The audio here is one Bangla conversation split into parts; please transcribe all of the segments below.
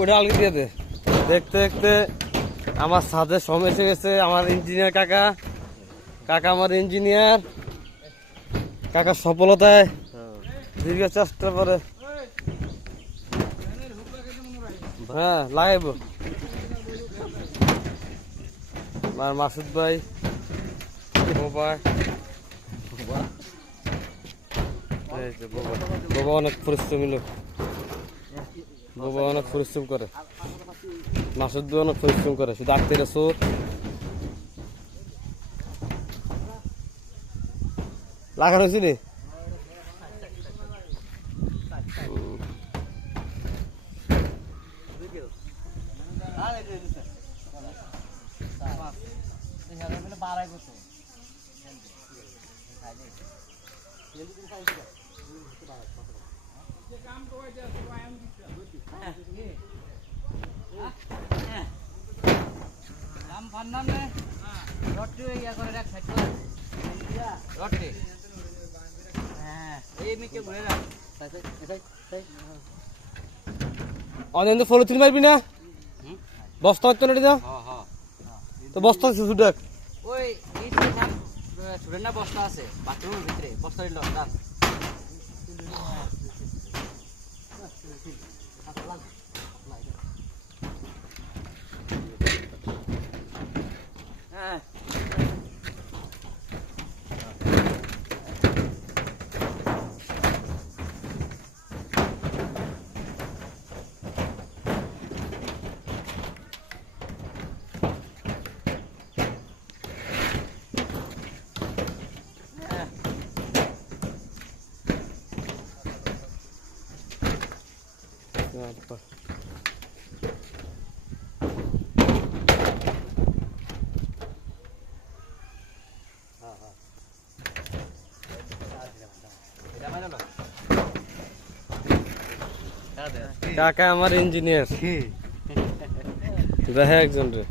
ওটা আলগি দিয়ে দে। দেখতে দেখতে আমার সাথে সময় এসে গেছে। আমার ইঞ্জিনিয়ার কাকা, কাকা আমার ইঞ্জিনিয়ার, কাকা সফলতায় দীর্ঘ চেষ্টা করে হ্যাঁ লাগাইব। আর মাসুদ ভাই বাবা অনেক পরিশ্রমী লোক, বাবা অনেক পরিশ্রম করে, মাসুদ ভাই অনেক পরিশ্রম করে, শুধু আখতের সোর লাগানো হয়েছিল। অনেক ফলো তুই মারবি না, বস্তা হচ্ছে না এটা তো বস্তা সুডাক ওই ছুটের না বস্তা আছে বাথরুমের ভিতরে বস্তা দিল দাম হ্যাঁ কাকা আমার ইঞ্জিনিয়ার, দেখে একজন রে,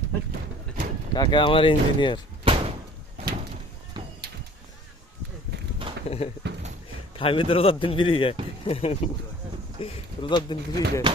কাকা আমার ইঞ্জিনিয়ার। খাইলে তো রোজার দিন ফিরি গায়, রোজার দিন ফিরি গায়।